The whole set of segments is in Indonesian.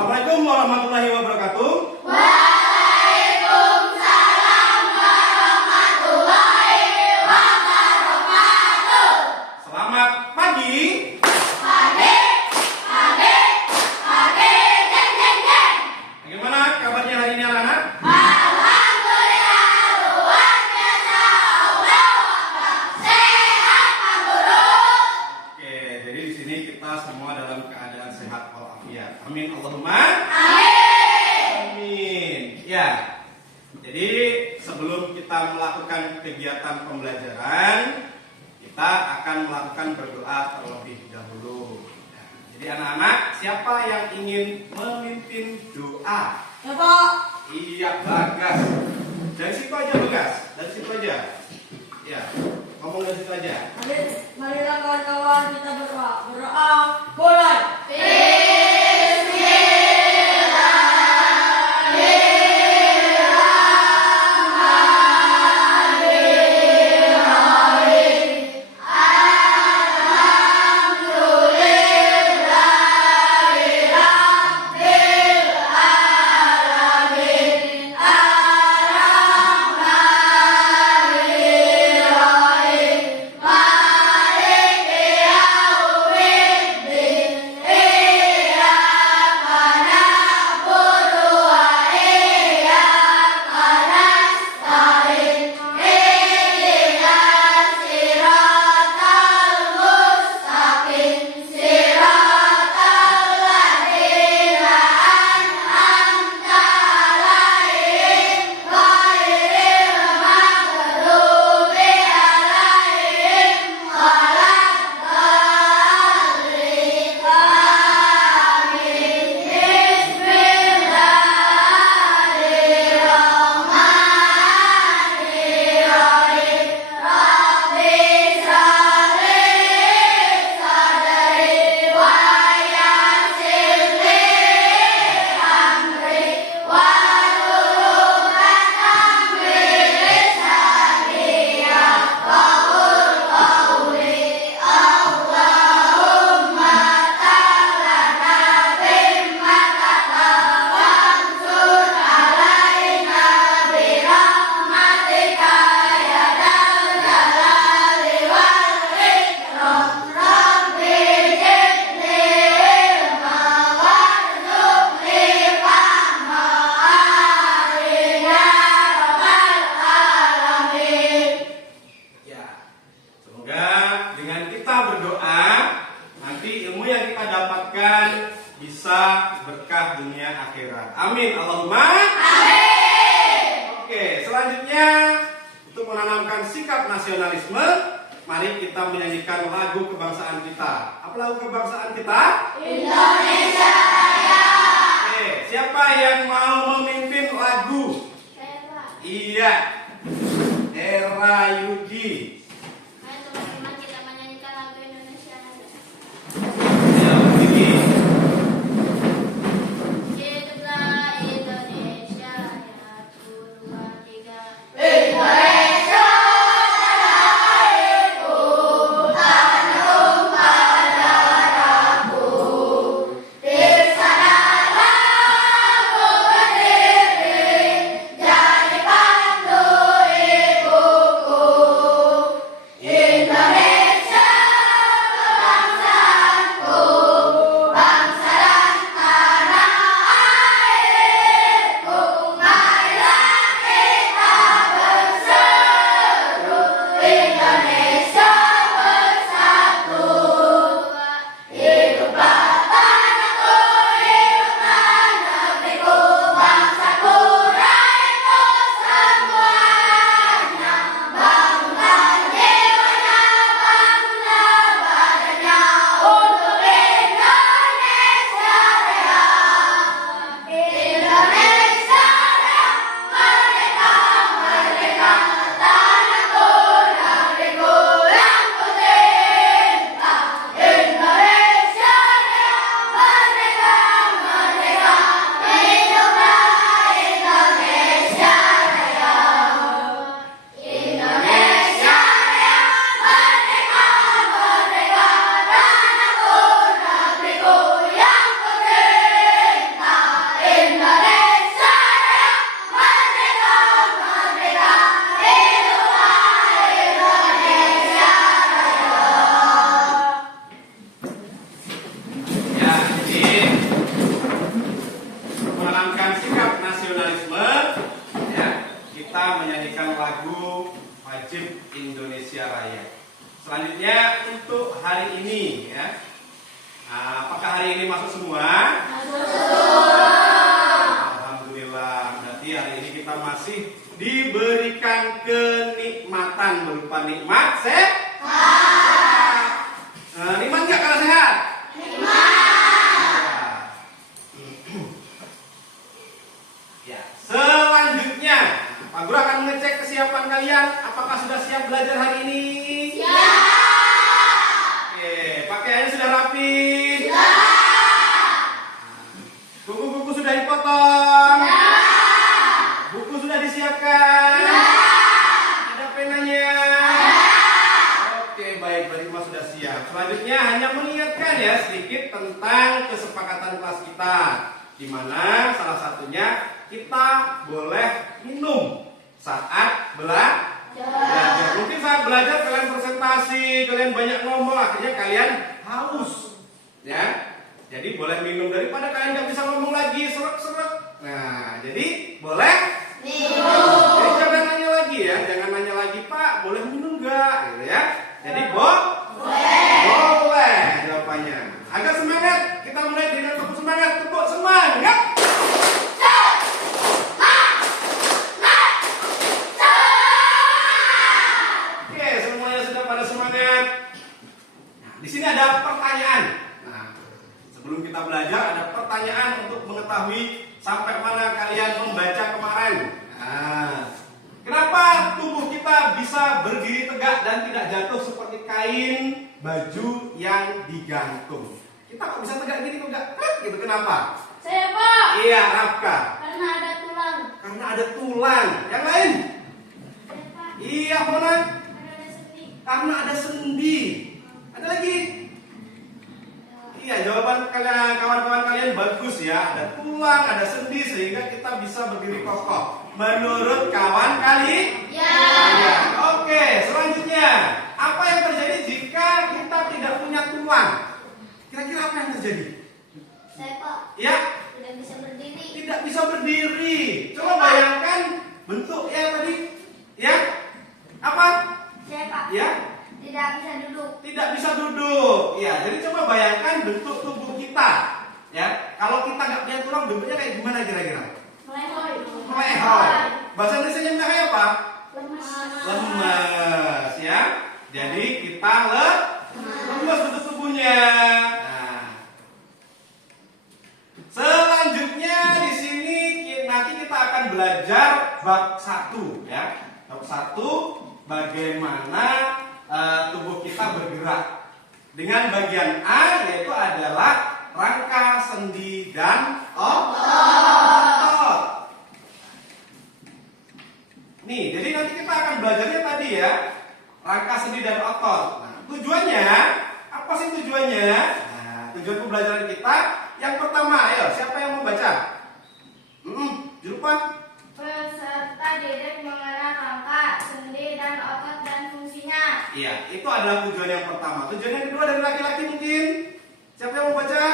Assalamualaikum warahmatullahi wabarakatuh. Waalaikumsalam warahmatullahi wabarakatuh. Selamat pagi. Pagi, jeng jeng jeng. Bagaimana kabarnya hari ini anak-anak? Alhamdulillah luar biasa. Allah sehat Pak Guru. Oke, jadi di sini kita semua dalam keadaan sehat walafiat. Amin Allahumma. Amin. Ya. Jadi sebelum kita melakukan kegiatan pembelajaran, kita akan melakukan berdoa terlebih dahulu. Ya, jadi anak-anak, siapa yang ingin memimpin doa? Ya Pak. Iya, Bagas. Dari situ aja, Bagas. Dari situ aja. Ya, ngomong dari situ aja. Marilah kawan-kawan kita berdoa. Berdoa mulai. Bisa berkah dunia akhirat. Amin Allahumma. Oke, selanjutnya untuk menanamkan sikap nasionalisme, mari kita menyanyikan lagu kebangsaan kita. Apa lagu kebangsaan kita? Indonesia Raya. Oke, siapa yang mau memimpin lagu? Iya, Era Yugi. Ayo teman-teman kita menyanyikan lagu Indonesia Raya. Ya, Yugi. Hiduplah Indonesia Raya. 1, 2, 3. Indonesia tanahku, tanah tumpah darahku. Selanjutnya untuk hari ini ya. Apakah hari ini masuk semua? Alhamdulillah. Berarti hari ini kita masih diberikan kenikmatan berupa nikmat sehat. Nikmat nggak kalau sehat? Ya. Selanjutnya, Pak Guru akan mengecek kesiapan kalian. Apakah sudah siap belajar hari ini? Oke, pakaiannya sudah rapi? Buku-buku sudah dipotong? Buku sudah disiapkan? Ada penanya? Oke, baik, berarti semua sudah siap. Selanjutnya hanya mengingatkan ya sedikit tentang kesepakatan kelas kita, di mana salah satunya kita boleh minum saat belajar. Mungkin saat belajar kalian presentasi, kalian banyak ngomong, akhirnya kalian haus, ya. Jadi boleh minum daripada kalian nggak bisa ngomong lagi, serak-serak. Nah, jadi boleh minum. Jadi jangan nanya lagi ya, jangan nanya lagi Pak, boleh minum nggak, gitu ya. Jadi boleh jawabannya. Agak semangat, kita mulai dengan tepuk semangat, tepuk semangat. Oke, semuanya sudah pada semangat. Nah, di sini ada pertanyaan. Nah, sebelum kita belajar ada pertanyaan untuk mengetahui sampai mana kalian membaca kemarin. Nah, kenapa tubuh kita bisa berdiri tegak dan tidak jatuh seperti kain baju yang digantung? Kita kok bisa tegak gini kok nggak gitu? Kenapa? Saya Pak. Iya, Rafka. Karena ada tulang. Karena ada tulang. Yang lain? Saya Pak. Iya, Mona. Karena ada sendi. Karena ada sendi. Ada lagi? Iya, jawaban kalian, kawan-kawan kalian bagus ya. Ada tulang, ada sendi sehingga kita bisa berdiri kokoh. Menurut kawan kalian? Ya. Ya. Oke, selanjutnya apa yang terjadi jika kita tidak punya tulang? Kira-kira apa yang terjadi? Saya Pak. Ya, Tidak bisa berdiri. tidak bisa berdiri. Coba bayangkan bentuknya tadi. Ya, apa? Saya Pak. Ya, Tidak bisa duduk. tidak bisa duduk. Ya, jadi coba bayangkan bentuk tubuh kita. Ya, kalau kita nggak punya tulang, bentuknya kayak gimana kira-kira? Melehoi. Melehoi. Bahasa Indonesia kayak apa? Lemas. Lemes, ya. Jadi kita lemes bentuk tubuhnya. Nah, selanjutnya di sini nanti kita akan belajar bab 1 ya. Bab 1 bagaimana tubuh kita bergerak. Dengan bagian A yaitu adalah rangka, sendi dan otot. Nih, jadi nanti kita akan belajarnya tadi ya, rangka, sendi dan otot. Nah, tujuannya apa sih tujuannya? Nah, tujuan pembelajaran kita yang pertama, ayo siapa yang membaca? Jurupan? Peserta didik mengenal rangka, sendi dan otot dan fungsinya. Iya, itu adalah tujuan yang pertama. Tujuan yang kedua dari laki-laki mungkin. Siapa yang mau baca?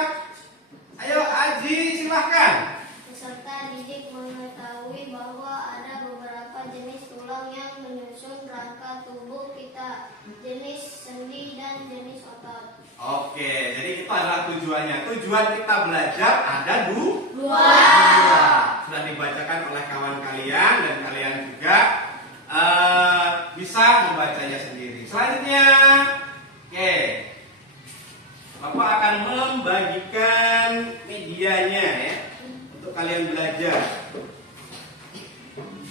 Ayo, Aji, silahkan. Peserta didik mengetahui bahwa ada beberapa jenis tulang yang menyusun rangka tubuh kita, jenis sendi dan jenis otot. Oke, jadi itu adalah tujuannya. Tujuan kita belajar ada dua. Sudah dibacakan oleh kawan kalian dan kalian juga bisa membacanya sendiri. Selanjutnya, oke, Bapak akan membagikan medianya ya untuk kalian belajar.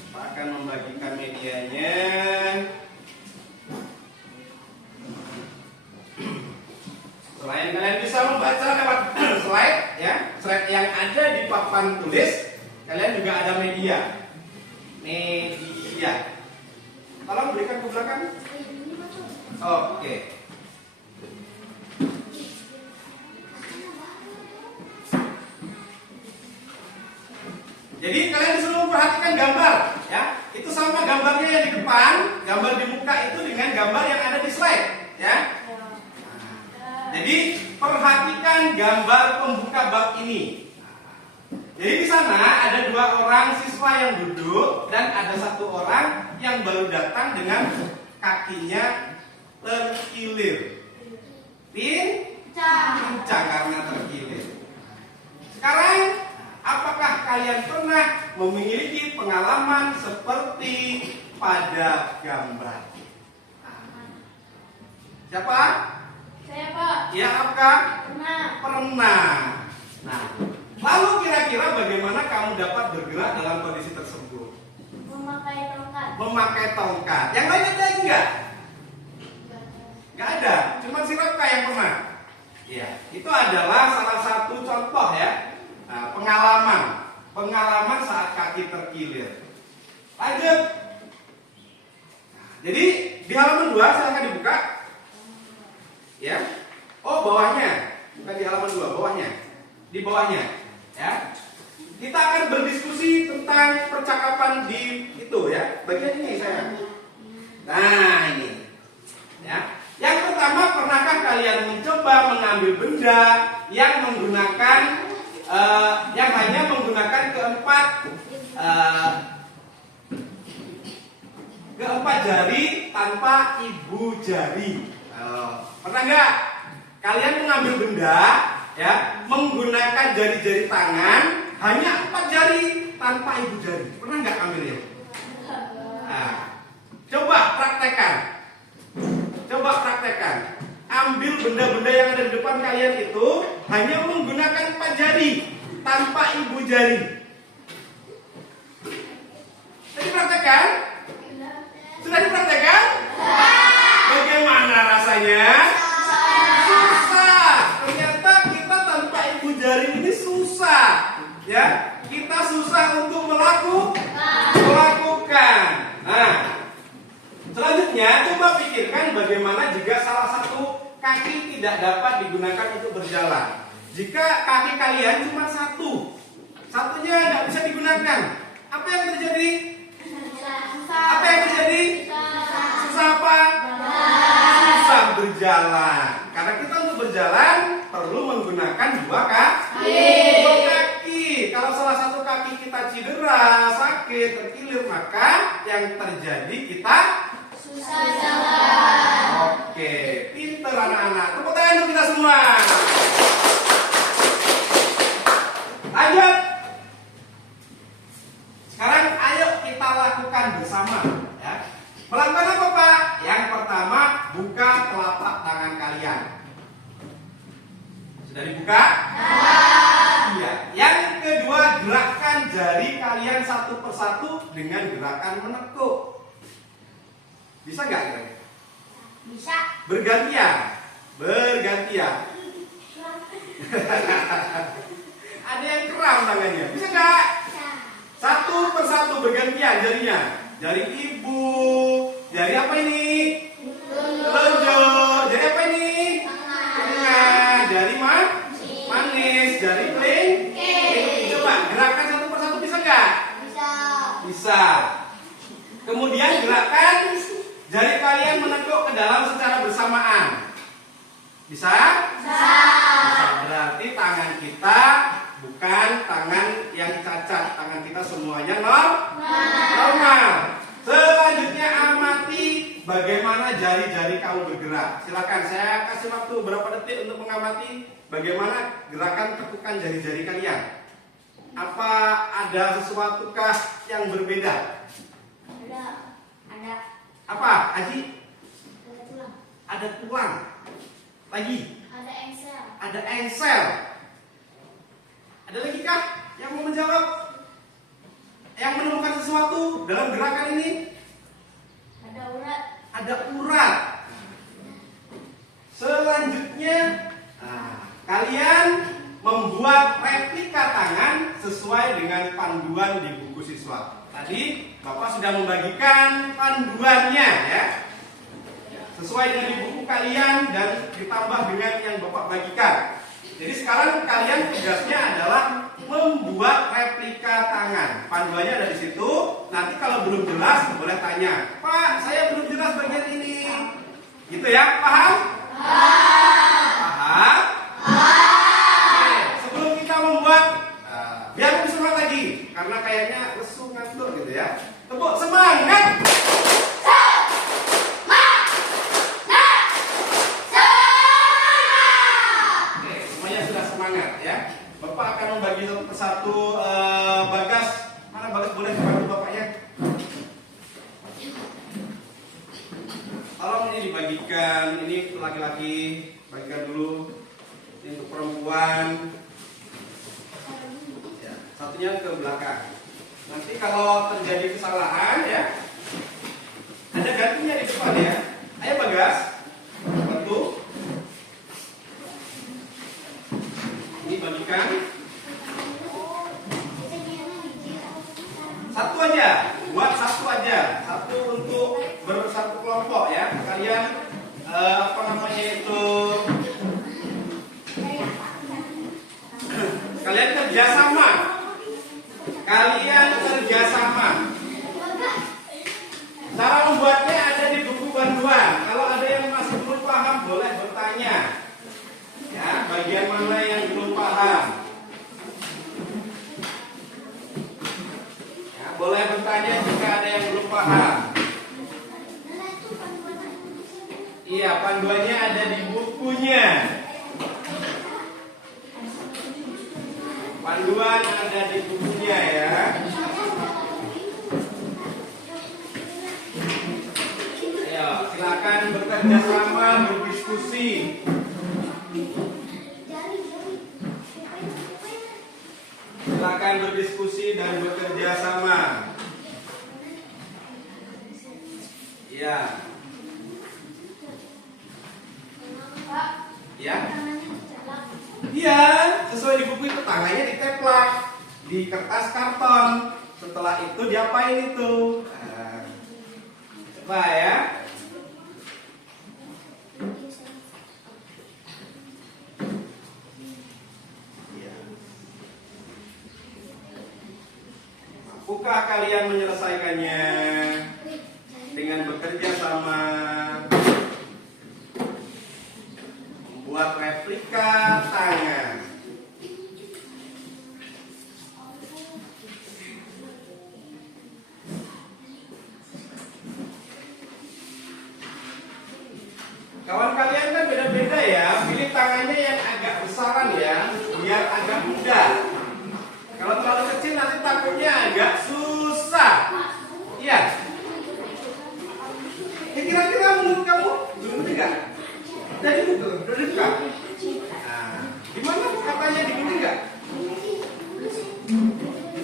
Bapak akan membagikan medianya. Selain kalian bisa membaca lewat slide ya, slide yang ada di papan tulis, kalian juga ada media. Tolong berikan ke belakang. Oke. Jadi kalian disuruh memperhatikan gambar ya. Itu sama gambarnya yang di depan, gambar di muka itu dengan gambar yang ada di slide ya. Jadi perhatikan gambar pembuka bab ini. Jadi di sana ada 2 orang siswa yang duduk dan ada 1 orang yang baru datang dengan kakinya terkilir. Pincang. Pincang karena terkilir. Sekarang, apakah kalian pernah memiliki pengalaman seperti pada gambar? Siapa? Saya Pak. Ya, apakah? Pernah. Pernah. Nah, lalu kira-kira bagaimana kamu dapat bergerak dalam kondisi tersebut? Memakai tongkat. Memakai tongkat. Yang lain ada lagi nggak? Nggak ada. Cuma si Rafka yang pernah. Ya, itu adalah salah satu contoh ya. Nah, pengalaman saat kaki terkilir. Lanjut. Nah, jadi di halaman 2 silakan dibuka. Ya. Oh, bawahnya. Bukan di halaman 2, bawahnya. Di bawahnya, ya. Kita akan berdiskusi tentang percakapan di itu ya. Bagian ini saya. Nah, ini. Ya. Yang pertama, pernahkah kalian mencoba mengambil benda yang menggunakan yang hanya menggunakan keempat jari tanpa ibu jari? Pernah nggak kalian mengambil benda ya menggunakan jari-jari tangan hanya 4 jari tanpa ibu jari? Pernah nggak ambilnya? Nah, coba praktekkan. Ambil benda-benda yang ada di depan kalian itu hanya menggunakan 4 jari tanpa ibu jari. Sudah dipraktekkan? Sudah dipraktekkan? Bagaimana rasanya? Susah. Ternyata kita tanpa ibu jari ini susah. Ya, kita susah untuk melakukan. Nah, selanjutnya coba pikirkan bagaimana jika salah satu kaki tidak dapat digunakan untuk berjalan. Jika kaki kalian cuma satunya nggak bisa digunakan, apa yang terjadi? Apa yang terjadi? Susah apa? Susah berjalan. Karena kita untuk berjalan perlu menggunakan 2 kaki. Kalau salah satu kaki kita cedera, sakit, terkilir, maka yang terjadi kita Susah jalan. Oke, pinter anak-anak. Tepuk tangan untuk kita semua. Lanjut. Sekarang ayo kita lakukan bersama ya. Melakukan apa Pak? Yang pertama, buka telapak tangan kalian. Sudah dibuka? Iya. Yang kedua, gerakkan jari kalian satu persatu dengan gerakan menekuk. Bisa nggak kira-kira? Bisa. Bergantian. Ada yang kram tangannya. Bisa nggak? Satu persatu bergantian jarinya. Jari ibu. Jari apa ini? Telunjuk. Jari apa ini? Tengah. Jari manis. Jari kelingking. Coba gerakan satu persatu bisa nggak? Bisa. Kemudian gerakan jari kalian menekuk ke dalam secara bersamaan. Bisa? Bisa. Berarti tangan kita bukan tangan yang cacat. Tangan kita semuanya normal. Selanjutnya amati bagaimana jari-jari kamu bergerak. Silakan, saya kasih waktu berapa detik untuk mengamati bagaimana gerakan tekukan jari-jari kalian. Apa ada sesuatukah yang berbeda? Ada. Apa, Aji? Ada tulang. Ada tulang. Lagi? Ada engsel. Ada engsel. Ada lagi kah yang mau menjawab? Yang menemukan sesuatu dalam gerakan ini? Ada urat. Ada urat. Selanjutnya, kalian membuat replika tangan sesuai dengan panduan di buku siswa. Tadi Bapak sudah membagikan panduannya ya. Sesuai dengan di buku kalian dan ditambah dengan yang Bapak bagikan. Jadi sekarang kalian tugasnya adalah membuat replika tangan. Panduannya ada di situ. Nanti kalau belum jelas boleh tanya, Pak, saya belum jelas bagian ini. Gitu ya, paham? Paham? Oke, sebelum kita membuat, biar lebih semangat lagi, karena kayaknya lesu ngantuk gitu ya. Tepuk semangat. akan membagi satu persatu. Bagas, mana Bagas boleh bantu bapaknya? Tolong ini dibagikan, ini laki-laki bagikan dulu, ini untuk perempuan. Ya, satunya ke belakang. Nanti kalau terjadi kesalahan ya, ada gantinya di depan ya. Ayo Bagas, bantu. Ini bagikan. Satu aja, buat satu aja, satu untuk bersatu kelompok ya. Kalian apa namanya itu? Kalian kerjasama. Kalian kerjasama. Cara membuatnya ada di buku panduan. Kalau ada yang masih belum paham boleh bertanya. Ya, bagian mana yang belum paham? Ya, boleh bertanya jika ada yang belum paham. Iya, panduannya ada di bukunya. Panduan ada di bukunya ya. Ayo, silakan bekerja sama, berdiskusi. Silakan berdiskusi dan bekerja sama. Ya. Ya. Iya, sesuai di buku itu tangannya diteplak di kertas karton. Setelah itu diapain itu? Nah, coba ya. Mampukah kalian menyelesaikannya dengan bekerja sama? Membuat replika tangan. Kawan kalian kan beda-beda ya. Pilih tangannya yang agak besaran ya, biar agak mudah. Kalau terlalu kecil nanti takutnya agak susah. Iya. Kira-kira menurut kamu diikuti nggak? Udah dibuka. Nah, gimana katanya diikuti nggak?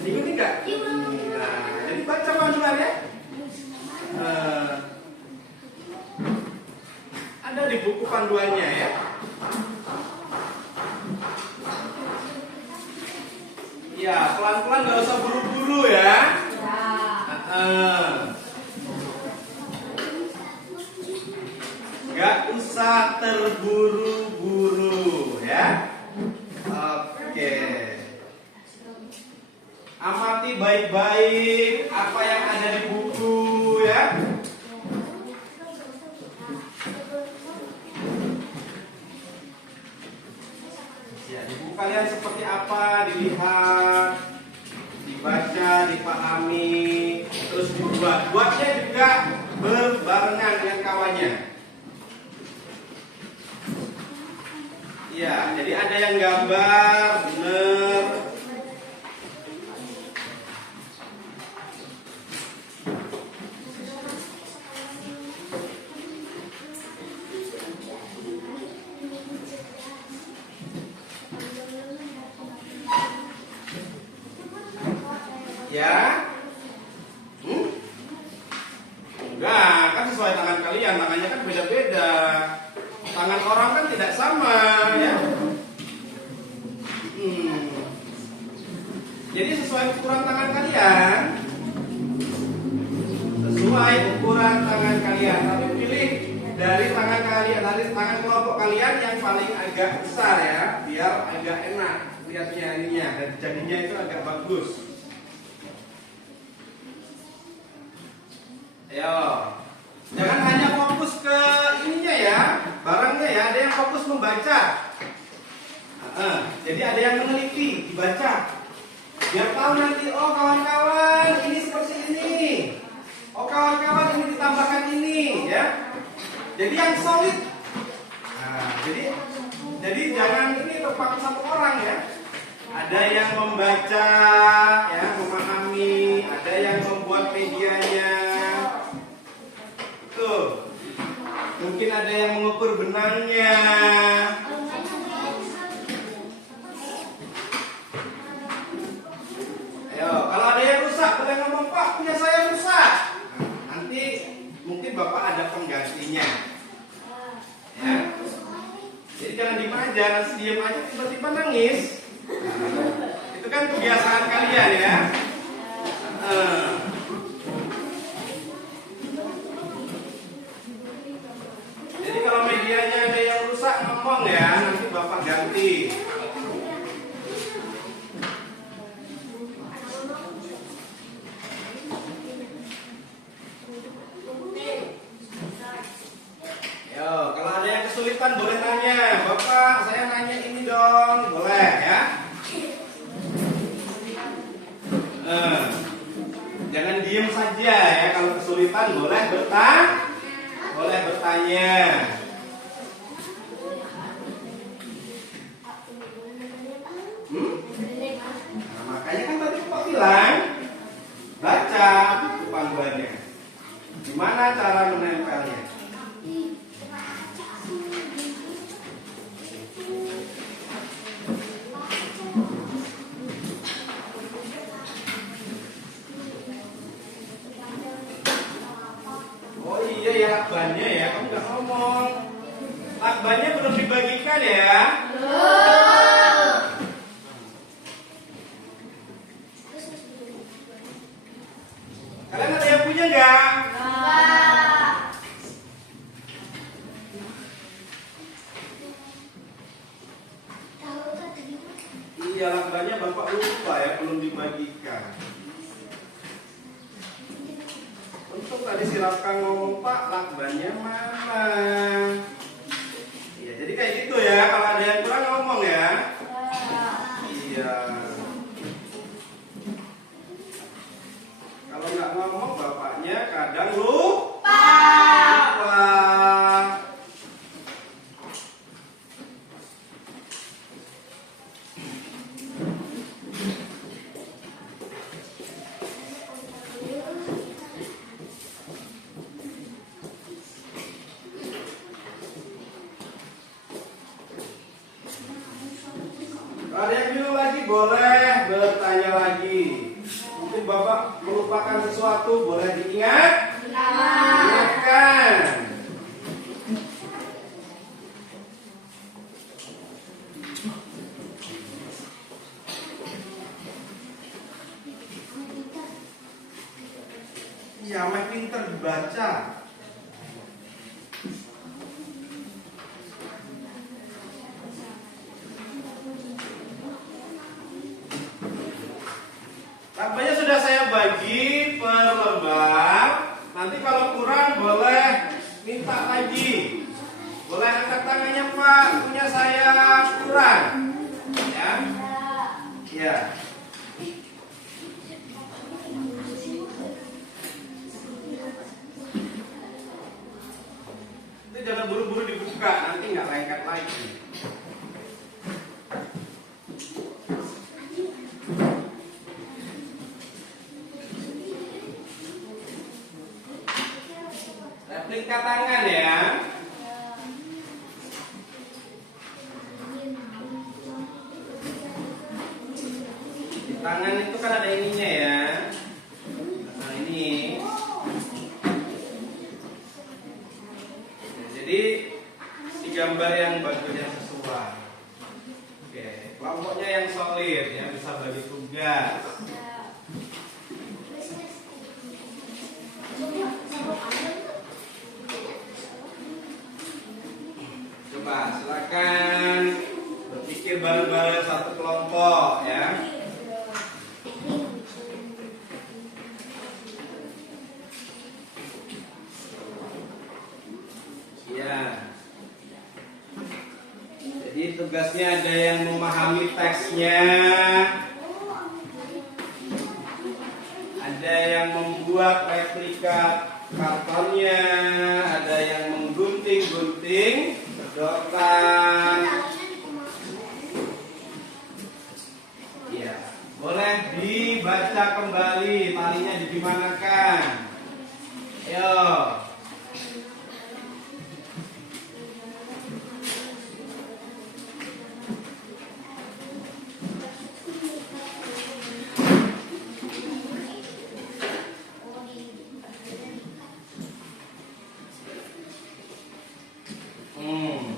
Diikuti nggak? Nah, jadi baca panduan ya. Ada di buku panduannya ya. Ya, pelan-pelan nggak usah buru-buru ya. Nggak usah terburu-buru ya. Oke. Amati baik-baik apa yang ada di buku ya. Ya, di buku kalian seperti apa, dilihat, dibaca, dipahami, terus dibuat. Buatnya juga berbarengan dengan kawannya. Ya, jadi ada yang gambar, bener. Ya, enggak, kan sesuai tangan kalian, tangannya kan beda-beda. Tangan orang kan tidak sama, ya. Jadi sesuai ukuran tangan kalian, sesuai ukuran tangan kalian. Tapi pilih dari tangan kalian, dari tangan kelompok kalian yang paling agak besar ya, biar agak enak lihatnya ininya dan jadinya itu agak bagus. Ayo, jangan hanya fokus ke ininya ya, barangnya ya. Ada yang fokus membaca. Jadi ada yang meneliti, dibaca. Biar tahu nanti, oh kawan-kawan ini seperti ini. Oh kawan-kawan ini ditambahkan ini, ya. Jadi yang solid. Nah, jadi jangan ini terpaku satu orang ya. Ada yang membaca, ya, memahami. Ada yang membuat medianya. Tuh. Mungkin ada yang mengukur benangnya. Ayo, kalau ada yang rusak, boleh ngomong, Pak, punya saya rusak. Nah, nanti mungkin Bapak ada penggantinya. Ya. Jadi jangan diem aja, nanti diem aja tiba-tiba nangis. Itu kan kebiasaan kalian ya. Jadi kalau medianya ada yang rusak ngomong ya, nanti Bapak ganti. Yo, kalau ada yang kesulitan boleh nanya, Bapak saya nanya ini dong, boleh ya. Jangan diem saja ya, kalau kesulitan boleh bertanya. Nah, makanya kan tadi Bapak bilang baca buku panduannya. Gimana cara menempelnya? Oh iya ya, lakbannya ya, kamu nggak ngomong. Lakbannya belum dibagikan ya? Kalian ada yang punya nggak? Iya, lakbannya Bapak lupa ya, belum dibagikan. Untuk tadi si Rafka ngomong, Pak, lakbannya mana? Iya, jadi kayak gitu ya. Kalau ada yang kurang ngomong ya. Iya. Kalau nggak ngomong, bapaknya kadang lupa. Ada yang bingung lagi, boleh bertanya lagi. Mungkin Bapak melupakan sesuatu, boleh diingatkan. Iya, main pinter dibaca. Tampaknya sudah saya bagi per lembar. Nanti kalau kurang boleh minta lagi. Boleh angkat tangannya, Pak, punya saya kurang. Ya. Ya. Itu jangan buru-buru dibuka, nanti nggak lengket lagi. Replika tangan ya. Di tangan itu kan ada ininya ya. Nah ini. Jadi digambar yang bagus, yang sesuai. Oke, kelompoknya yang solid ya, bisa bagi tugas. Coba silakan berpikir bareng-bareng satu kelompok ya. Ya. Jadi tugasnya ada yang memahami teksnya, ada yang membuat replika kartonnya, ada yang menggunting-gunting sedotan. Boleh dibaca kembali, talinya digimanakan? Ayo.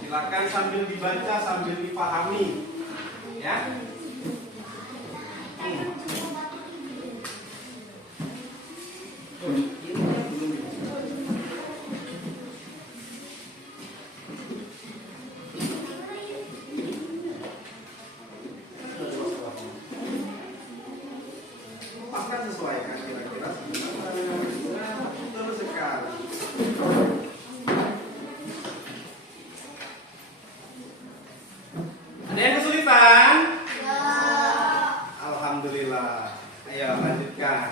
Silakan sambil dibaca, sambil dipahami. Ya. Akan sesuaikan kira-kira sebenarnya betul sekali. Ada yang kesulitan? Ya. Alhamdulillah. Ayo lanjutkan.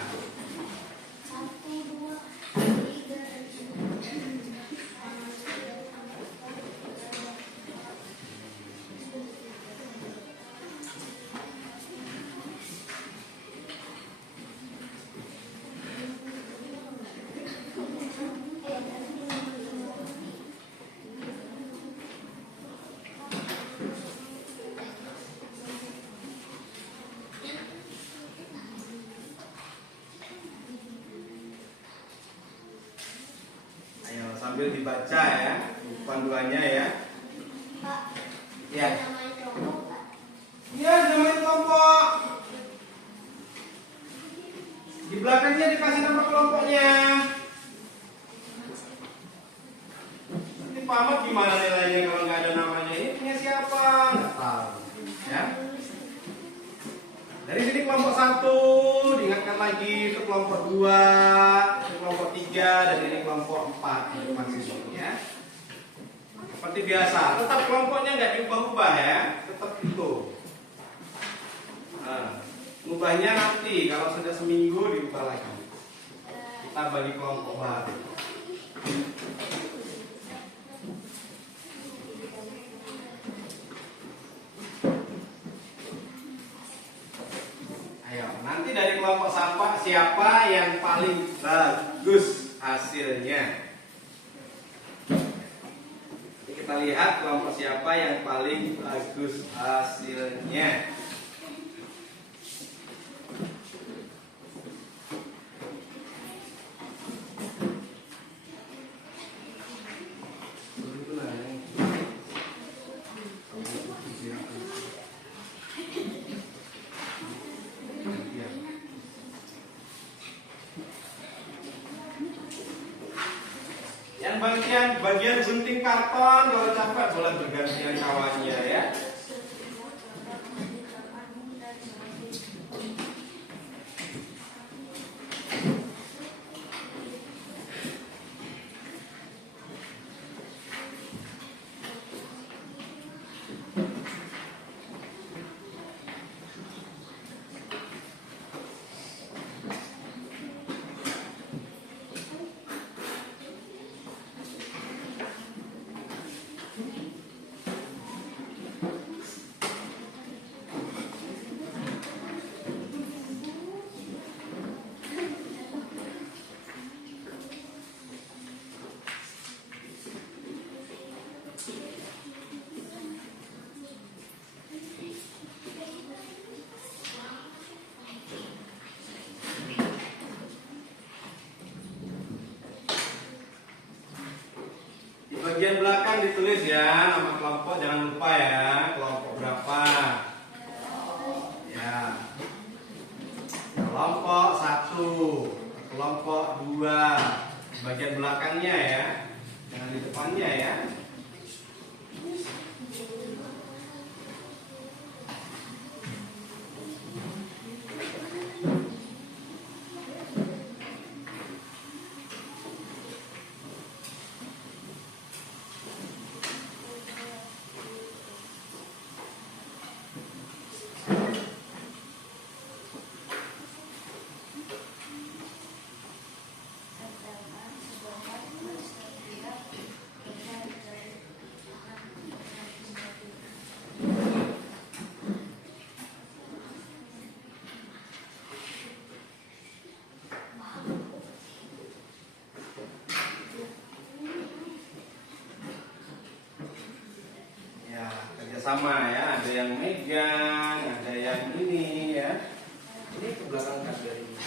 1, 2, 3. Ayo sambil dibaca ya panduannya ya. Pak, Ya. namanya kelompok, Pak. Iya, namanya kelompok. Di belakangnya dikasih nama kelompoknya. Ini Pak Ahmad gimana nilainya kalau nggak ada namanya? Ini punya siapa? Nggak tahu. Ya. Dari sini kelompok 1, diingatkan lagi itu kelompok 2, itu kelompok 3, dan ini kelompok 4 teman siswa ya. Seperti biasa, tetap kelompoknya nggak diubah-ubah ya, tetap itu. Nah, ubahnya nanti kalau sudah seminggu diubah lagi. Kita bagi kelompok baru. Ayo, nanti dari kelompok sampah siapa yang paling bagus hasilnya? Jadi kita lihat kelompok siapa yang paling bagus hasilnya. Yang bagian gunting karton kalau capek boleh bergantian kawannya ya. Di bagian belakang ditulis ya nama kelompok, jangan lupa ya kelompok berapa. Ya. Kelompok 1, kelompok 2. Di bagian belakangnya ya, jangan di depannya ya. sama ya, ada yang megang, ada yang ini ya. Ini ke belakang dari ini.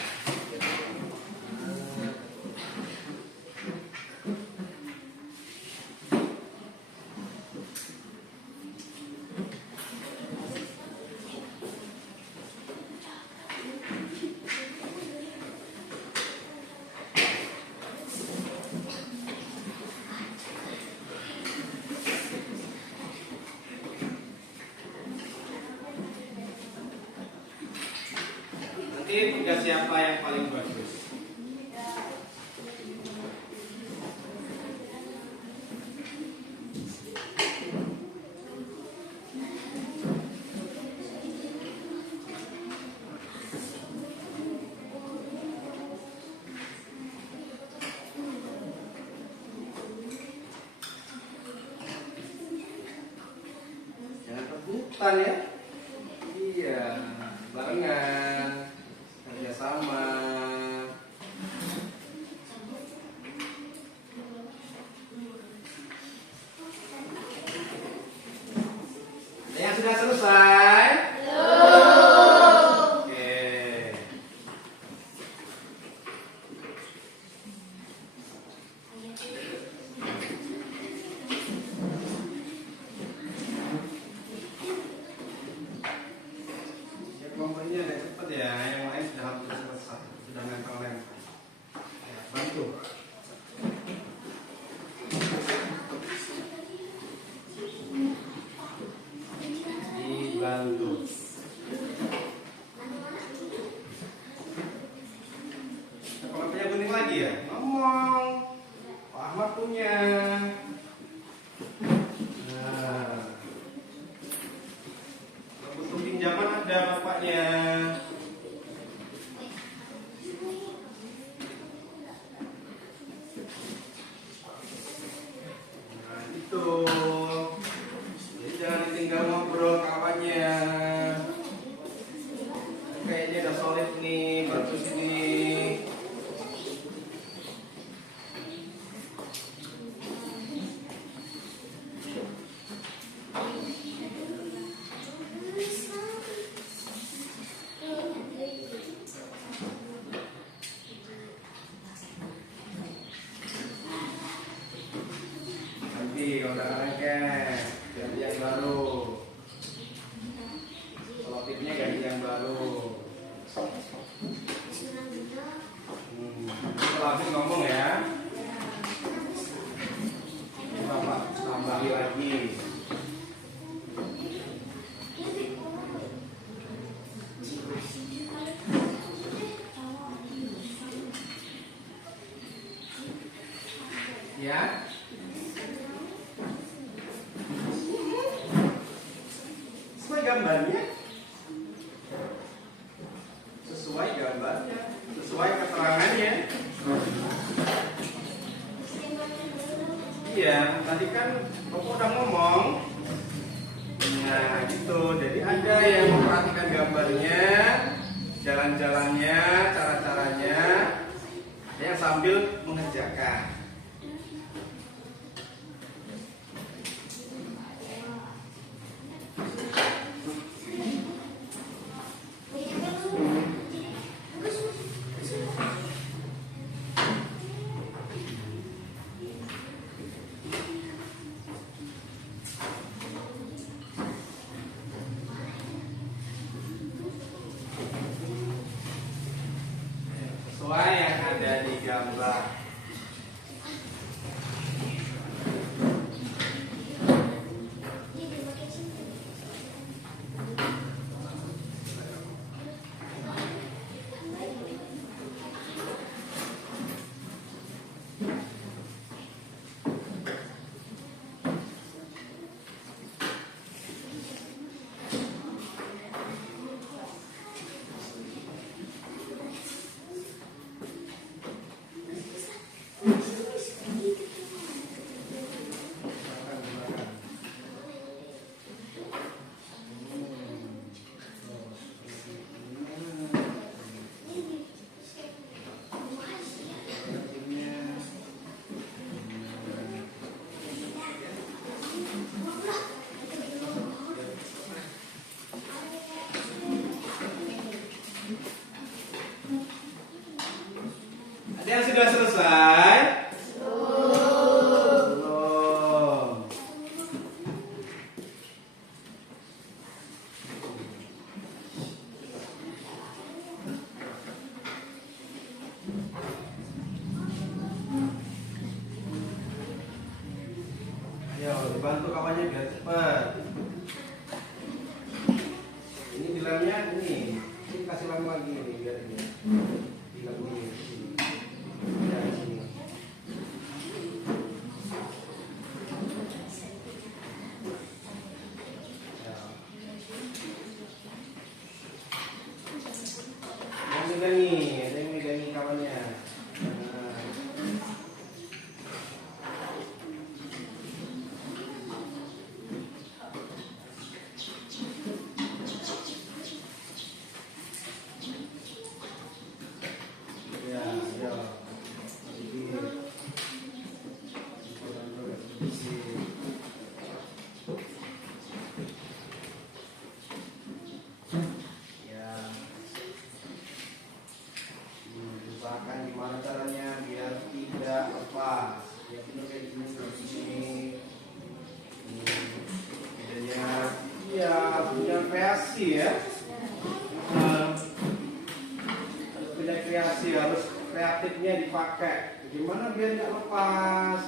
Nanti tugas siapa yang paling bagus? Jangan rebutan ya. Iya, barengan, kerjasama. Ada yang sudah selesai? Oke. Ya, kelompoknya agak cepat ya, yang lain sudah hampir selesai, sudah nempel-nempel. Ya, bantu. Dibantu. Kalau punya gunting lagi ya, ngomong. Pak Ahmad punya. Nah, kalau butuh pinjaman ada bapaknya. Nah, itu. Jadi jangan ditinggal ngobrol kawannya. Kayaknya udah solid nih, bagus nih. Nanti kalau udah lengket, ganti yang baru. Kalau tipnya ganti yang baru. Kalau habis ngomong ya. Bapak tambahi lagi. Ya. Sesuai gambarnya. Sesuai gambarnya, sesuai keterangannya. Iya, tadi kan Bapak udah ngomong. Nah, gitu. Jadi ada yang memperhatikan gambarnya, jalan-jalannya, cara-caranya, yang sambil mengerjakan. Sesuai yang ada di gambar. Ada yang sudah selesai? Belum. Ayo, dibantu kawannya biar cepat. Ini bilangnya ini kasih lem lagi nih biar ini. Bilang ini. Ya, sini. Ya. Yang megangi, ada yang megangi kawannya. Nah. Ya, ya. Ya. Usahakan gimana caranya biar tidak lepas. Ya benar kayak gini seperti ini. Bedanya, ya punya kreasi ya. Harus punya kreasi, harus kreatifnya dipakai. Gimana biar nggak lepas?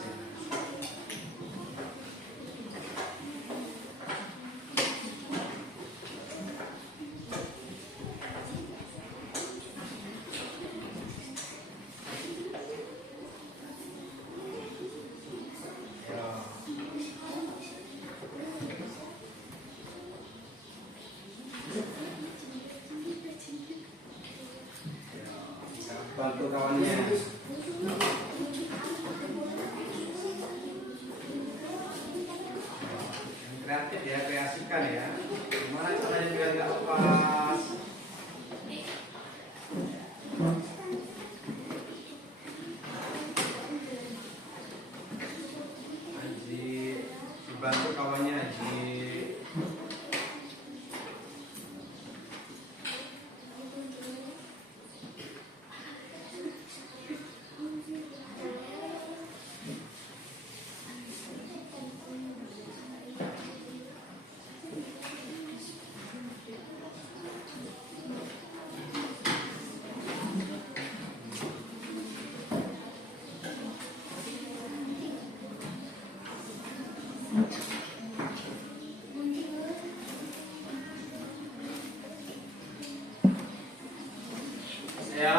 Bantu kawannya. Yang kreatif ya, kreasikan ya. Gimana caranya biar nggak lepas? Aji, dibantu kawannya Aji. Ya.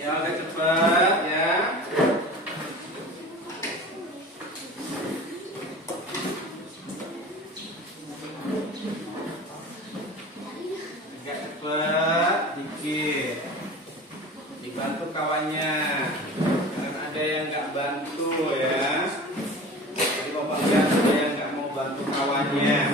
Ya, agak cepat ya. Agak cepat dikit. Dibantu kawannya. Karena ada yang nggak bantu ya. Jadi Bapak lihat ada yang nggak mau bantu kawannya. Ya.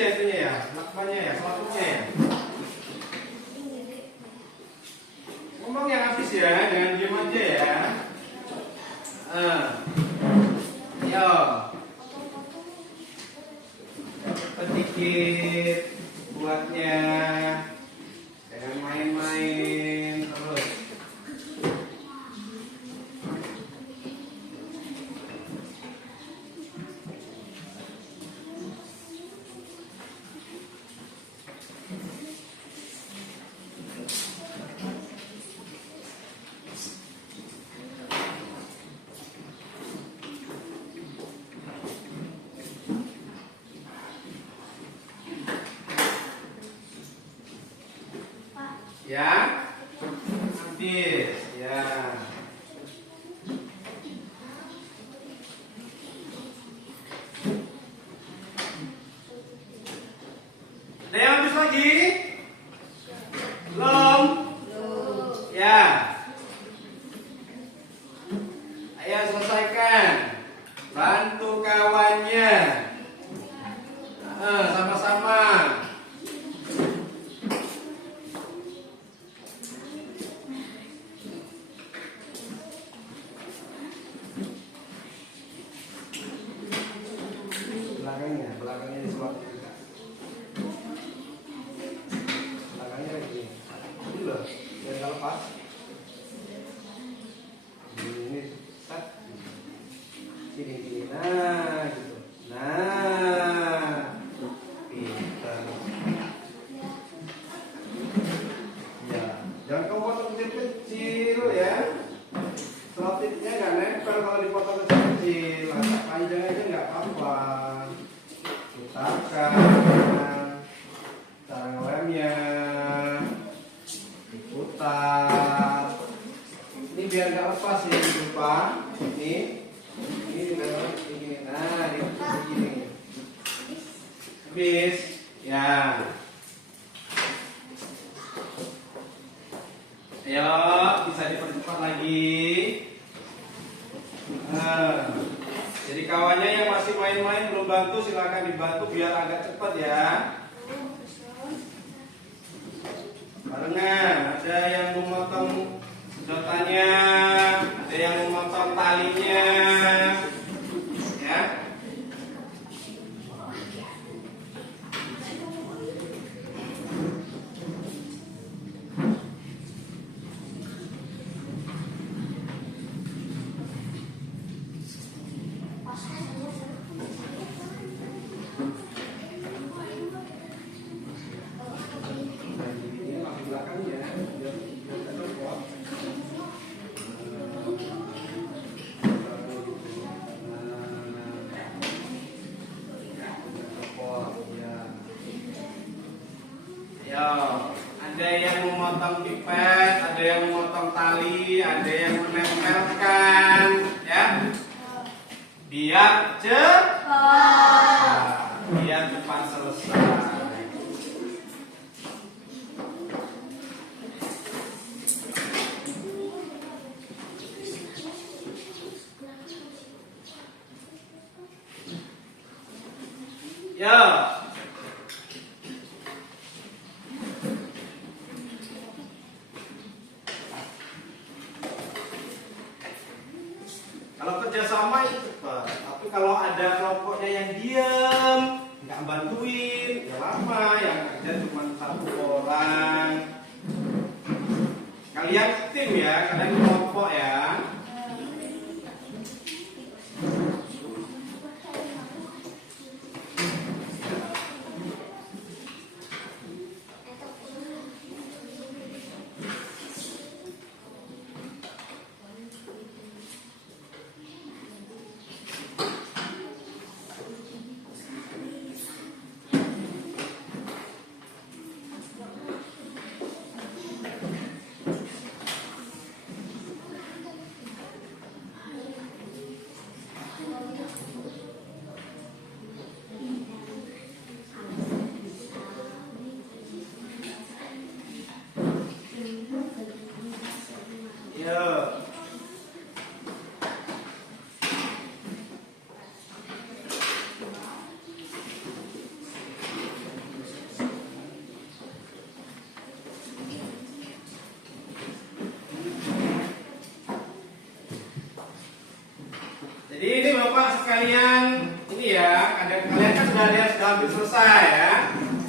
ya itunya ya, lakbannya ya, selaputnya ya. Ngomong yang habis ya, jangan diem aja ya. Ayo. Sedikit buatnya. Jangan main-main terus. Ya, habis ya. Ada yang habis lagi? Belum? Ya. Ayo selesaikan. Bantu kawannya. Sama-sama. Belakangnya diselot juga. Belakangnya lagi. Ini loh, biar nggak lepas. Ini set. Gini. Nah, gitu. Nah, pintar. Ya, jangan kamu potong kecil-kecil ya. Selotipnya nggak nempel kalau dipotong kecil-kecil. Agak panjang aja nggak apa-apa. Putarkan cara ngelemnya, diputar. Ini biar nggak lepas ya, lupa. Ini dilempar begini. Nah, begini. Habis, ya. Ayo, bisa dipercepat lagi. Jadi kawannya yang masih main-main belum bantu silakan dibantu biar agak cepat ya. Barengan, ada yang memotong sedotannya, ada yang memotong talinya, ya. Ada yang memotong pipet, ada yang memotong tali, ada yang menempelkan, ya. Biar cepat, biar cepat selesai. Ya. Kalau kerjasama itu cepat, tapi kalau ada kelompoknya yang diam, nggak bantuin, ya lama. Yang kerja cuma satu orang. Kalian tim ya, kalian kelompok ya. Jadi ini Bapak sekalian, ini ya, kalian kan sudah hampir selesai ya.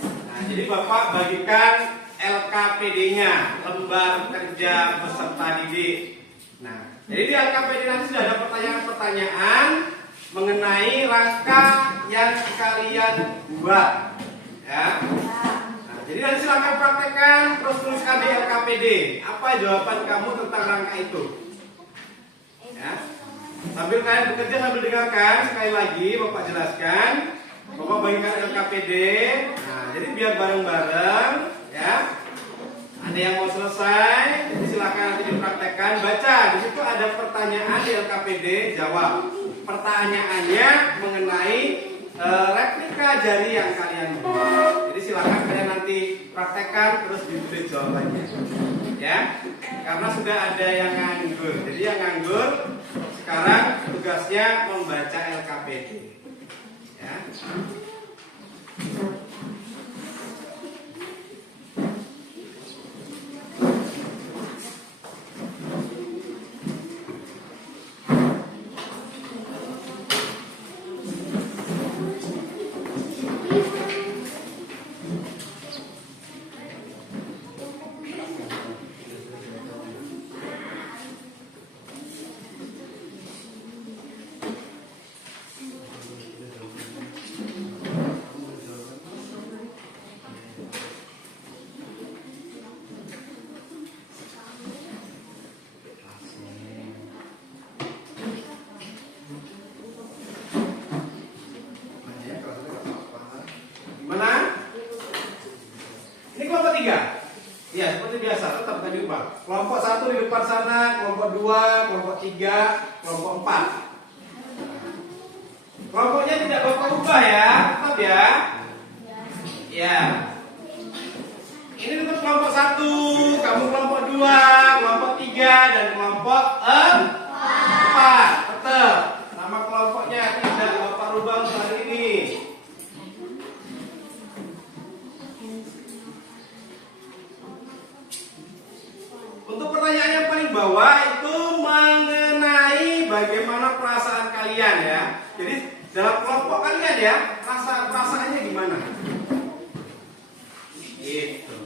Nah, jadi Bapak bagikan LKPD-nya, lembar kerja peserta didik. Nah, jadi di LKPD nanti sudah ada pertanyaan-pertanyaan mengenai rangka yang kalian buat, ya. Nah, jadi nanti silakan praktekkan, terus tuliskan di LKPD apa jawaban kamu tentang rangka itu. Ya. Sambil kalian bekerja sambil dengarkan sekali lagi Bapak jelaskan, Bapak bagikan LKPD. Nah, jadi biar bareng-bareng, ya. Ada yang mau selesai, jadi silakan nanti dipraktekkan. Baca, di situ ada pertanyaan di LKPD, jawab. Pertanyaannya mengenai replika jari yang kalian buat. Jadi silakan kalian nanti praktekkan terus diberi jawabannya. Ya, karena sudah ada yang nganggur. Jadi yang nganggur sekarang tugasnya membaca LKPD. Ya. Ya, seperti biasa, tetap akan diubah. Kelompok 1 di depan sana, kelompok 2, kelompok 3, kelompok 4. Kelompoknya tidak Bapak ubah ya, tetap ya. Ya. Ini tetap kelompok 1, kamu kelompok 2, kelompok 3, dan kelompok 4. Tetap. Nama kelompoknya tidak Bapak rubah untuk hari ini. Untuk pertanyaan yang paling bawah itu mengenai bagaimana perasaan kalian ya. Jadi dalam kelompok kalian ya, perasaannya gimana? Gitu.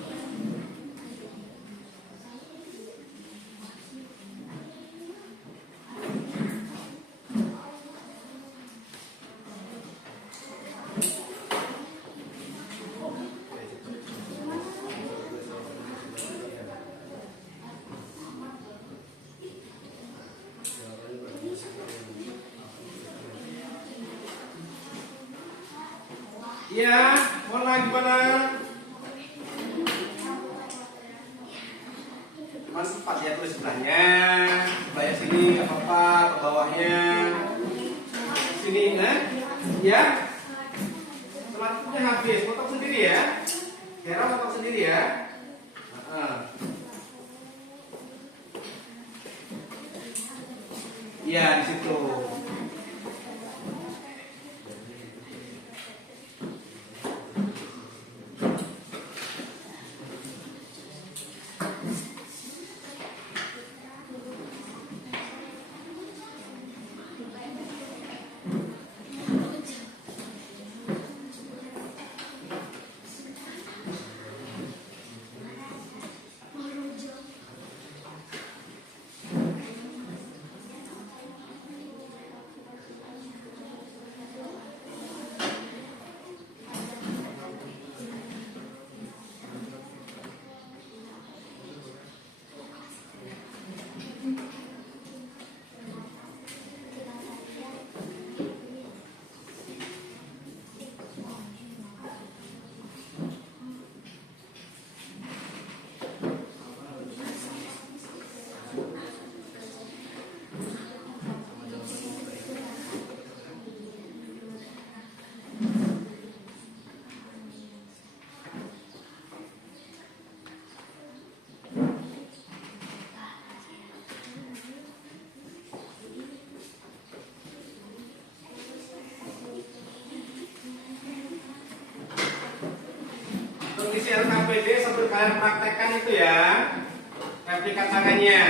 Ya, mau lagi mana? Mas 4 ya, tulis sebelahnya. Sebelah sini nggak apa-apa, ke bawahnya. Sini, nah, ya. Selanjutnya habis, potong sendiri ya. Kira potong sendiri ya. Ya, di situ. Isi LKPD sambil kalian praktekkan itu ya, replika tangannya.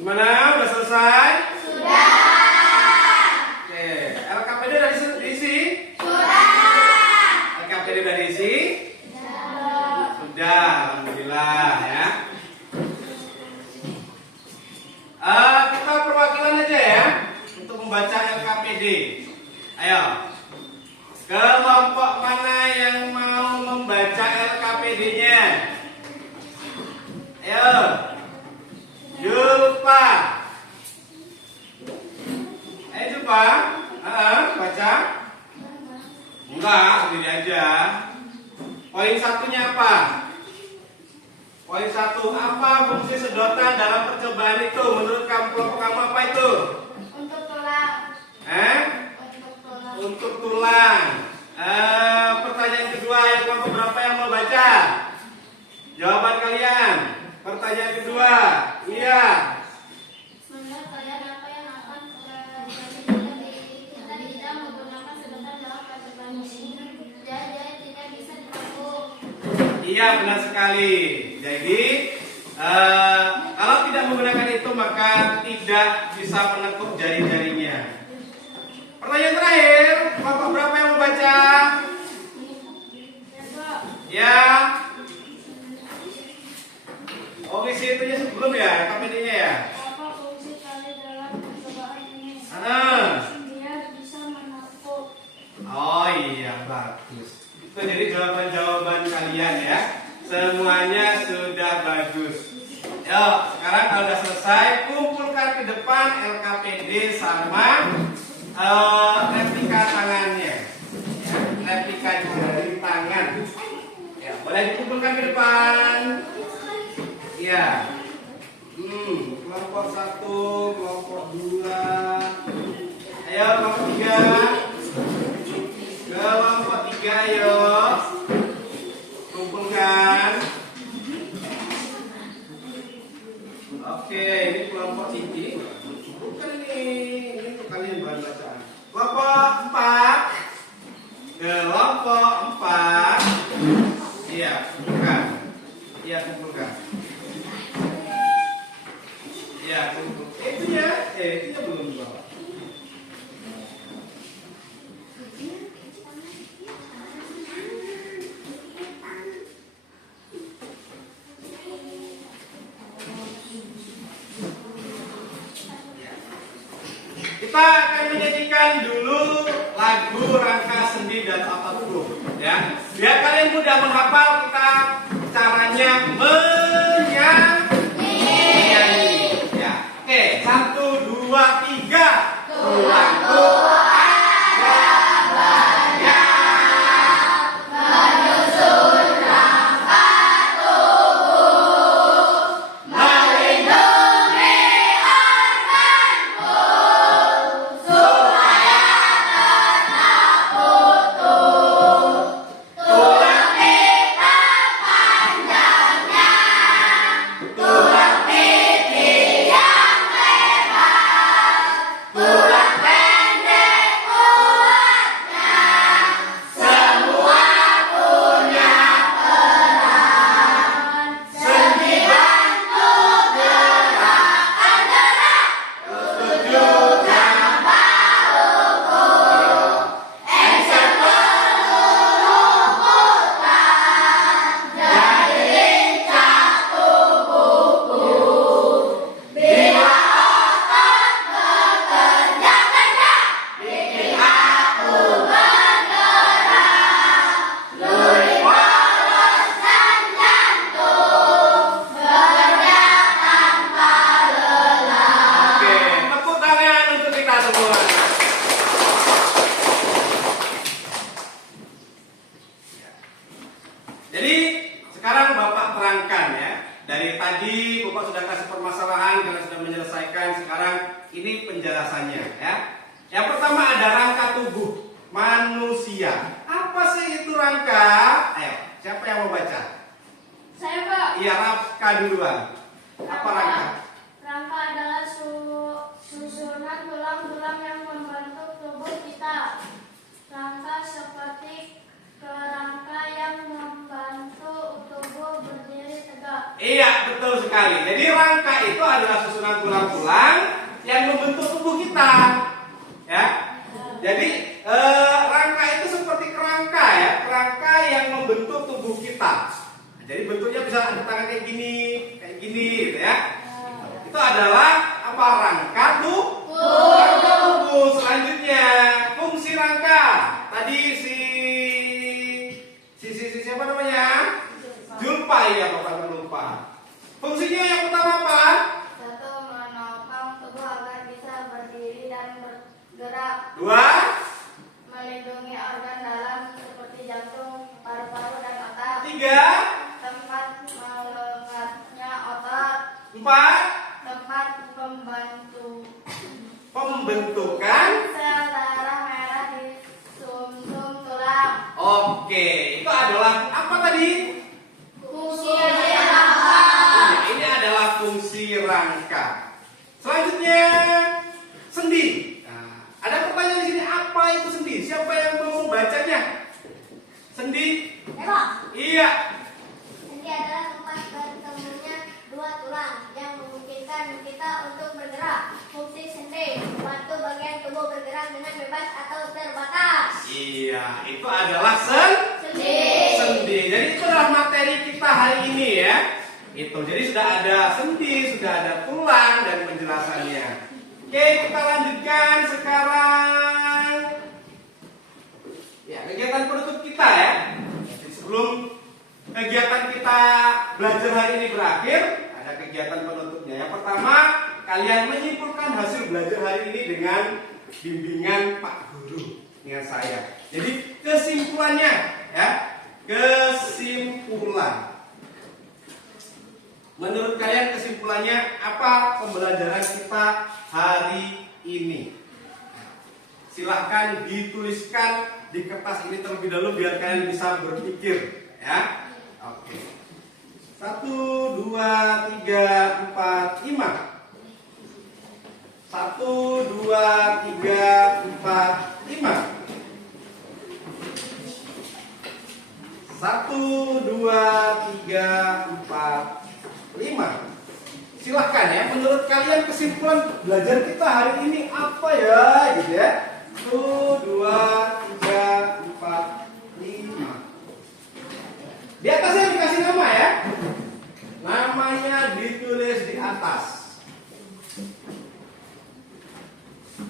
Gimana? Udah selesai? Sudah. Oke, LKPD udah diisi? Sudah. LKPD udah diisi? Sudah, alhamdulillah ya. Kita perwakilan aja ya untuk membaca LKPD. Ayo, kelompok mana yang mau membaca LKPD-nya? Ayo, Julpa. Ayo Julpa, baca. Enggak, sendiri aja. Poin satunya apa? Poin satu, apa fungsi sedotan dalam percobaan itu? Menurut kamu, kelompok kamu apa itu? Untuk tulang. Untuk tulang. Untuk tulang. Pertanyaan kedua, yang kelompok berapa yang mau baca? Jawaban kalian. Pertanyaan kedua, iya. Menurut kalian apa yang akan terjadi jika tidak menggunakan sedotan dalam percobaan ini? Jadi tidak bisa dipukul. Iya, benar sekali. Jadi kalau tidak menggunakan itu maka tidak bisa menekuk jari-jarinya. Pertanyaan terakhir, kelompok berapa yang membaca? Ya. Oh, isi itunya sebelum ya, KPD-nya ya. Apa fungsi tali dalam percobaan ini? Dia bisa menekuk. Oh iya, bagus. Itu jadi jawaban-jawaban kalian ya. Semuanya sudah bagus. Yuk, sekarang kalau sudah selesai, kumpulkan ke depan LKPD sama replika tangannya. Ya, replika jari tangan. Ya, boleh dikumpulkan ke depan. Iya. Kelompok 1, kelompok 2. Ayo kelompok 3. Kelompok 3 ayo. Kumpulkan. Oke, ini kelompok inti. Bukan ini untuk kalian bahan bacaan. Kelompok 4. Kelompok 4. Iya, kumpulkan. Iya, kumpulkan. Iya, kumpulkan. Itunya belum dibawa. Kita akan menyanyikan dulu lagu Rangka Sendi dan Otot Tubuh, ya. Biar kalian mudah menghafal, kita caranya menyanyi. Ya. Oke, 1, 2, 3. Tulangku ada banyak, menyusun rangka tubuh, melindungi organku supaya tetap utuh. Tulang kita panjangnya, tulang pipi yang lebar, tulang pendek kuatnya, semua punya peran. Sendi bantu gerakan gerak, juga bahuku, engser peluru putar, jadi lincah tubuhku. Bila otot bekerja kencang, bikin aku bergerak. Lurik poros dan jantung bekerja tanpa lelah. Oke, tepuk tangan untuk kita semua. Jadi sekarang Bapak terangkan ya. Dari tadi Bapak sudah kasih permasalahan, kalian sudah menyelesaikan. Sekarang ini penjelasannya ya. Yang pertama ada rangka tubuh manusia. Apa sih itu rangka? Ayo, siapa yang mau baca? Saya, Pak. Iya, Rafka duluan. Apa rangka? Rangka adalah susunan tulang-tulang yang membentuk tubuh kita. Rangka seperti kerangka yang membantu tubuh berdiri tegak. Iya, betul sekali. Jadi rangka itu adalah susunan tulang-tulang yang membentuk tubuh kita. Ya. Jadi rangka itu seperti kerangka ya, kerangka yang membentuk tubuh kita. Jadi bentuknya bisa ada tangan kayak gini gitu ya. Itu adalah apa? Rangka tubuh. Selanjutnya fungsi rangka. Tadi si siapa namanya? Julpa ya, Bapak lupa. Fungsinya yang pertama apa? Satu, menopang tubuh agar bisa berdiri dan bergerak. Dua, Melindungi organ dalam seperti jantung, paru-paru, dan otak. tiga, Tempat melekatnya otot. empat, Tempat pembentukan. sel darah merah di sumsum tulang. Oke, itu adalah apa tadi? Fungsi Nah, ini adalah fungsi rangka. Selanjutnya sendi. Nah, ada pertanyaan di sini, apa itu sendi? Siapa yang mau membacanya? Sendi? Iya. Sendi adalah tempat bertemunya dua tulang yang memungkinkan kita untuk bergerak. Fungsi sendi membantu bagian tubuh bergerak dengan bebas atau terbatas. Iya, itu adalah sendi. Jadi itu adalah materi kita hari ini ya. Itu. Jadi sudah ada sendi, sudah ada tulang dan penjelasannya. Oke, kita lanjutkan sekarang. Ya, kegiatan penutup kita ya. Jadi sebelum kegiatan kita belajar hari ini berakhir, ada kegiatan penutupnya. Yang pertama, kalian menyimpulkan hasil belajar hari ini dengan bimbingan Pak Guru, dengan saya. Jadi kesimpulannya ya, kesimpulan. Menurut kalian kesimpulannya apa pembelajaran kita hari ini? Silahkan dituliskan di kertas ini terlebih dahulu biar kalian bisa berpikir ya. Oke. 1, 2, 3, 4, 5. 1, 2, 3, 4, 5. 1, 2, 3, 4, 5. Silahkan ya, menurut kalian kesimpulan belajar kita hari ini apa ya, gitu ya. 1, 2, 3, 4, 5. Di atasnya dikasih nama ya. Namanya ditulis di atas.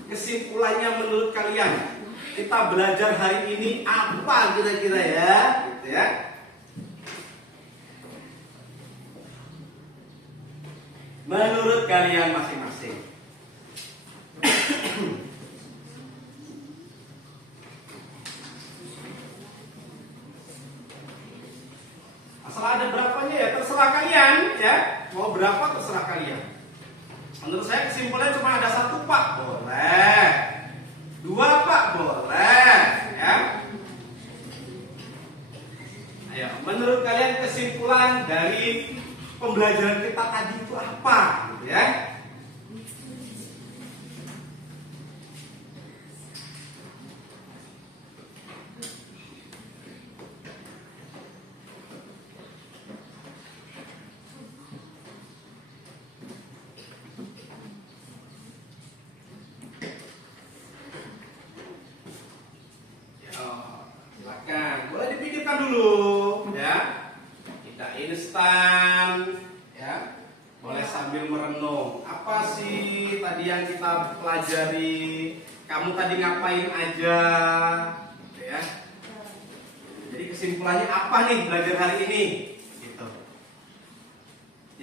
Kesimpulannya menurut kalian, kita belajar hari ini apa kira-kira ya, gitu ya. Menurut kalian masing-masing. Asal ada berapanya ya terserah kalian ya. Mau berapa terserah kalian. Menurut saya kesimpulannya cuma ada 1 Pak, boleh. 2 Pak, boleh ya. Ayo, menurut kalian kesimpulan dari pembelajaran kita tadi itu apa, gitu ya? Silakan, boleh dipikirkan dulu, ya. Tidak instan, ya. Boleh sambil merenung. Apa sih tadi yang kita pelajari? Kamu tadi ngapain aja, gitu ya? Jadi kesimpulannya apa nih belajar hari ini? Gitu.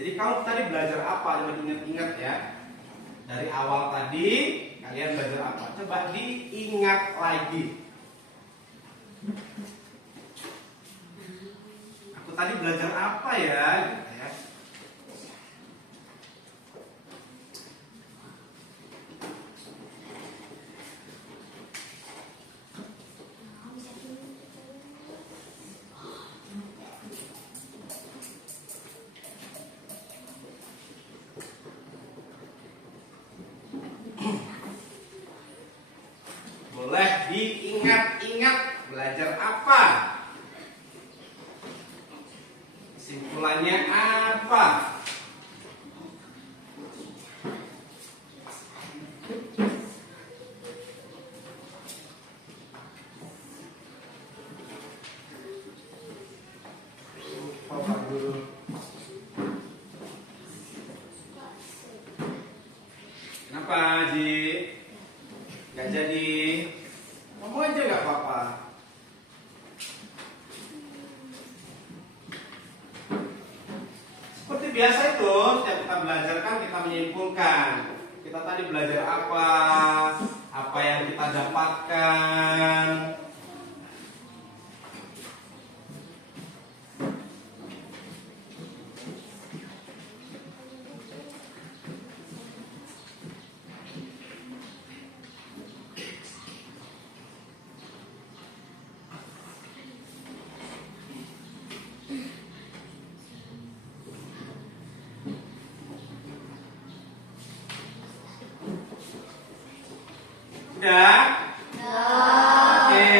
Jadi kamu tadi belajar apa? Coba diingat-ingat ya. Dari awal tadi kalian belajar apa? Coba diingat lagi. Aku tadi belajar apa ya? Gitu ya. Boleh diingat-ingat belajar apa? Kesimpulannya apa? apa? Pak Guru. Kenapa, Ji? Gak jadi? Ngomong aja gak apa-apa. Seperti biasa itu, setiap kita belajar kan kita menyimpulkan. Kita tadi belajar apa yang kita dapatkan. Udah? Oke.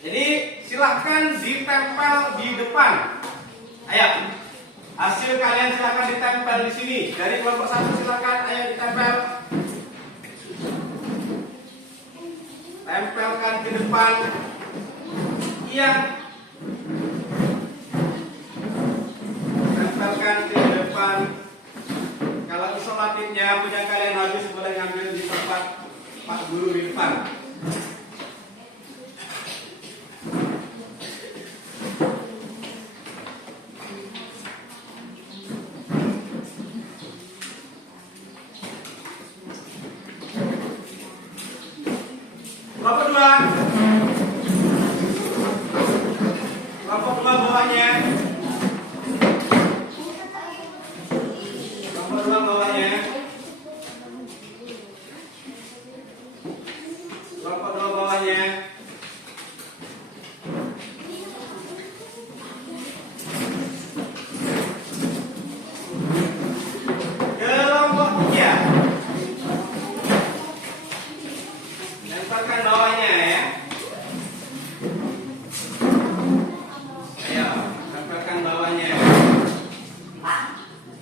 Jadi silahkan ditempel di depan. Ayo. Hasil kalian silahkan ditempel di sini. Dari kelompok 1 silahkan ayo ditempel. Tempelkan di depan. Iya. Tempelkan di depan. Kalau isolatifnya punya kalian habis, boleh ngambil di tempat Pak Guru di depan. Kelompok 2. Kelompok 2 bawahnya. Kelompok 2 bawahnya. Kelompok 2 bawahnya. Kelompok 3. Tempelkan bawahnya ya. Ayo, tempelkan bawahnya.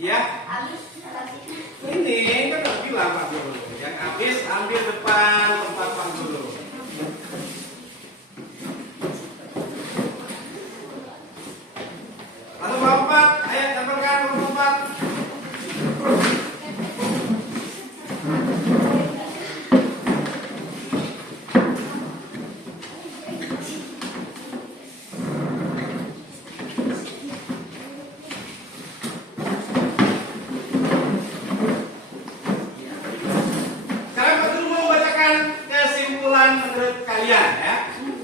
Ya. Ini kan udah bilang Pak Guru. Yang habis ambil depan tempat Pak Guru. Lalu kelompok 4, ayo tempelkan kelompok 4. Sekarang Pak Guru mau bacakan kesimpulan menurut kalian ya,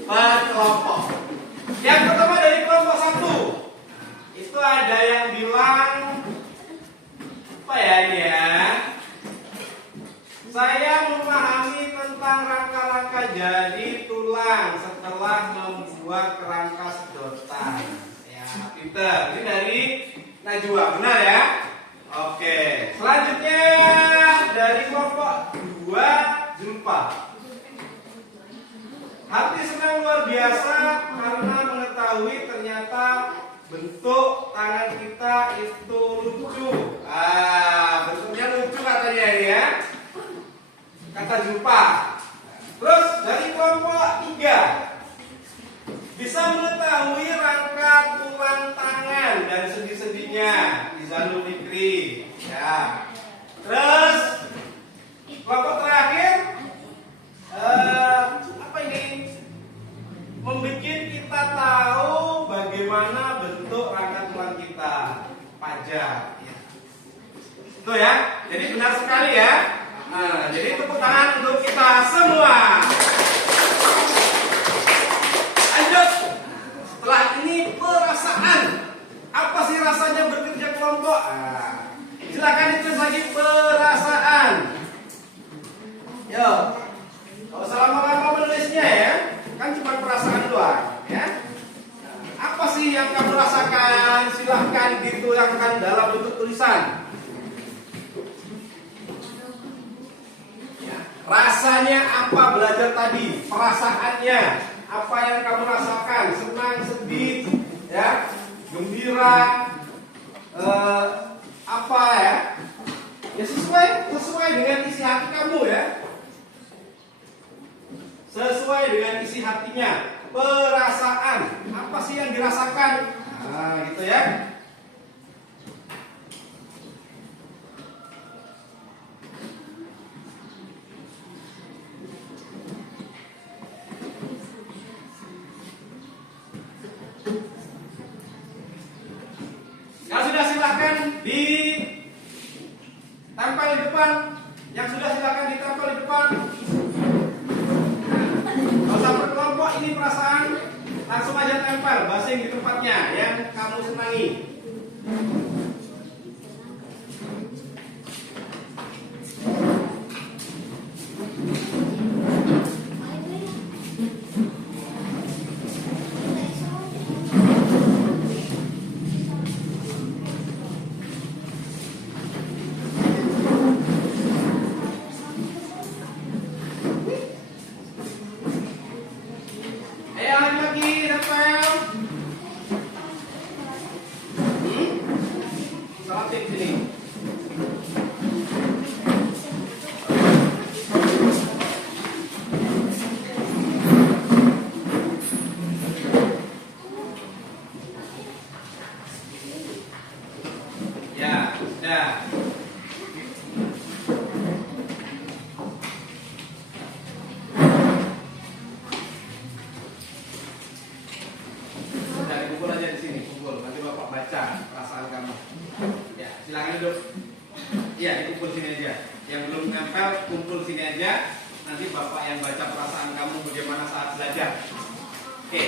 per kelompok. Yang pertama dari kelompok 1, itu ada yang bilang apa ya ini ya? Saya memahami tentang rangka-rangka jadi tulang setelah membuat kerangka sedotan. Ya, pinter. Ini dari Najwa, benar ya? Oke. Selanjutnya dari kelompok 2, Zulfa. Hati senang luar biasa karena mengetahui ternyata bentuk tangan kita itu lucu. Bentuknya lucu katanya ini ya. Kata Zulfa. Terus dari kelompok 3, bisa mengetahui rangka tulang tangan dan sendi-sendinya. Izanul Fikri. Ya. Terus kelompok terakhir, apa ini? Membuat kita tahu bagaimana bentuk rangka tulang kita. Pajak. Ya. Itu ya. Jadi benar sekali ya. Nah, jadi tepuk tangan untuk kita semua. Lanjut. Setelah ini perasaan. Apa sih rasanya bekerja kelompok? Silakan ditulis lagi perasaan. Yo. Kalau selama-lama menulisnya ya, kan cuma perasaan doang, ya. Apa sih yang kamu rasakan? Silahkan dituangkan dalam bentuk tulisan. Rasanya apa belajar tadi? Perasaannya apa yang kamu rasakan? Senang, sedih, ya, gembira, apa ya? Ya sesuai dengan isi hati kamu ya. Sesuai dengan isi hatinya. Perasaan, apa sih yang dirasakan? Nah, gitu ya. Yang sudah silakan ditempel di depan. Yang sudah silakan ditempel di depan. Kalau usah berkelompok, ini perasaan langsung aja tempel, basing di tempatnya yang kamu senangi. Ayo lagi tempel. Selotip sini. Ya, sudah. Sudah dikumpul aja di sini, kumpul. Nanti Bapak baca perasaan kamu. Ya, silakan duduk. Iya, dikumpul sini aja. Yang belum nempel, kumpul sini aja. Nanti Bapak yang baca perasaan kamu bagaimana saat belajar. Oke.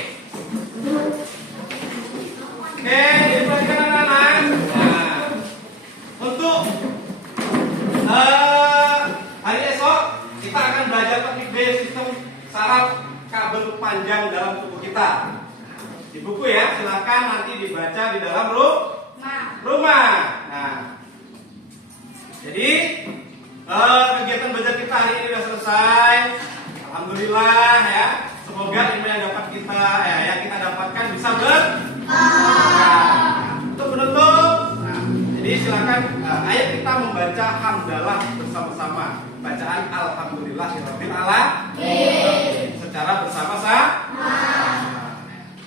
Oke, diperhatikan anak-anak. Nah, untuk hari esok kita akan belajar topik B, sistem saraf kabel panjang dalam tubuh kita. Di buku ya, silakan nanti dibaca di dalam rumah. Nah, jadi kegiatan belajar kita hari ini sudah selesai. Alhamdulillah ya. Semoga ilmu yang dapat yang kita dapatkan bisa untuk menutup. Nah, jadi silakan ayo kita membaca hamdalah bersama-sama. Bacaan alhamdulillahirabbil alamin secara bersama-sama.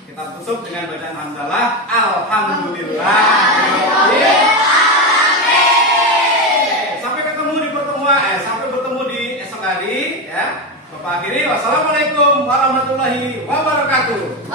Kita tutup dengan bacaan hamdalah alhamdulillahirabbil alamin. Sampai ketemu di sampai bertemu di esok hari ya. Bapak akhiri, wassalamualaikum warahmatullahi wabarakatuh.